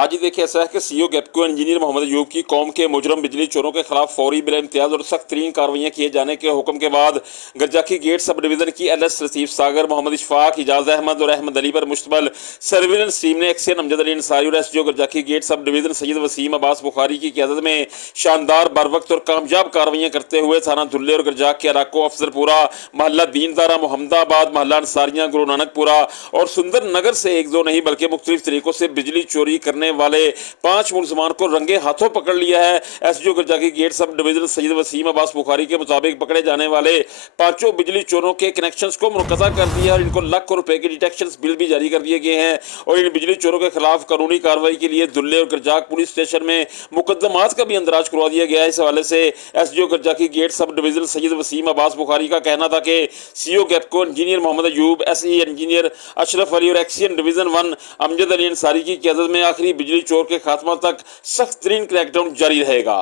आज ही देखिए ऐसा है कि सीईओ गैपको इंजीनियर मोहम्मद अयूब की कौम के मुजरम बिजली चोरों के खिलाफ फौरी बिला इम्तियाज और सख्त तरीन कार्रवाइयाँ किए जाने के हुक्म के बाद गरजाकी गेट सब डिवीजन की एल एस लतीफ सागर, मोहम्मद इशफाक, इजाज अहमद और अहमद अली पर मुश्तमल सर्विलेंस टीम ने एक्सीएन अमजद अली अंसारी और SDO Garjakhi gate sub division Syed Waseem Abbas Bukhari की क़यादत में शानदार, बरवक्त और कामयाब कार्रवाइयाँ करते हुए थाना धुल्ले और गरजाक के इलाकों अफजलपुरा, मोहल्ला दीनदारा, मोहम्मदाबाद, मोहल्ला अंसारियाँ, गुरु नानकपुरा और सुंदर नगर से एक दो नहीं बल्कि मुख्तलिफ तरीकों से बिजली चोरी करने वाले 5 मुलजमान को रंगे हाथों पकड़ लिया है। SDO Garjakhi gate sub division Syed Waseem Abbas Bukhari के मुताबिक पकड़े जाने वाले 5 बिजली चोरों के कनेक्शंस को मुनक़ता कर दिया और इनको लाखों रुपए के डिटेक्शन बिल भी जारी कर दिए गए हैं और इन बिजली चोरों के खिलाफ कानूनी कार्रवाई के लिए दुल्ले और गरजाक पुलिस स्टेशन में मुकदमात का भी अंदराज करवा दिया गया है। इस हवाले से SDO Garjakhi gate sub division Syed Waseem Abbas Bukhari का कहना था कि सीईओ गैपको engineer Mohammad Ayub, SE engineer Ashraf Ali और एक्सीएन डिवीजन 1 अमजद अली अंसारी की क़यादत में आखिरी बिजली चोर के खात्मा तक सख्त तरीन क्रैकडाउन जारी रहेगा।